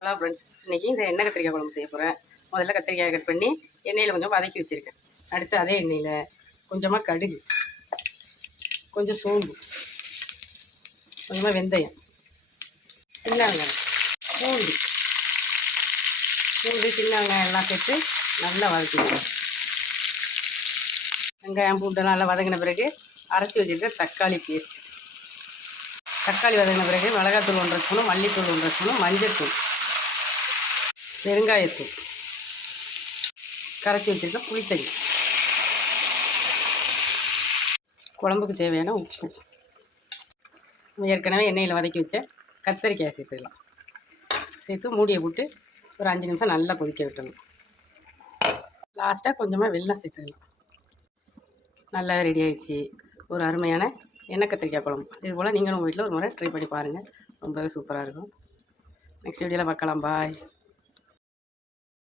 Hello friends, இன்றைக்கி இந்த எண்ணெய் கத்திரிக்காய் குழம்பு செய்ய போகிறேன். முதல்ல கத்திரிக்காய் கட் பண்ணி எண்ணெயில் கொஞ்சம் வதக்கி வச்சுருக்கேன். அடுத்து அதே எண்ணெயில் கொஞ்சமாக கடுகு, கொஞ்சம் சோம்பு, கொஞ்சமாக வெந்தயம், சின்ன வெங்காயம், பூண்டு சின்ன வெங்காயம் எல்லாம் சேர்த்து நல்லா வதக்கிடுவேன். வெங்காயம் பூண்டு நல்லா வதங்கின பிறகு அரைச்சி வச்சுருக்க தக்காளி பேஸ்ட், தக்காளி வதங்கின பிறகு மிளகாத்தூள் 1.5 ஸ்பூனு, மல்லித்தூள் 1.5 ஸ்பூனு, மஞ்சள்தூள், பெருங்காயத்தூள், கரைச்சி வச்சுருக்க புளித்தண்ணி, குழம்புக்கு தேவையான உப்பு, ஏற்கனவே எண்ணெயில் வதக்கி வச்ச கத்திரிக்காய் சேர்த்துக்கலாம். சேர்த்து மூடியை போட்டு ஒரு 5 நிமிஷம் நல்லா கொதிக்க விட்டுடணும். லாஸ்ட்டாக கொஞ்சமாக வெல்லம் சேர்த்துக்கலாம். நல்லா ரெடி ஆகிடுச்சு ஒரு அருமையான எண்ணெய் கத்திரிக்காய் குழம்பு. இது போல் நீங்களும் உங்கள் வீட்டில் ஒரு முறை ட்ரை பண்ணி பாருங்கள். ரொம்பவே சூப்பராக இருக்கும். நெக்ஸ்ட் வீடியோவில் பார்க்கலாம். பாய்.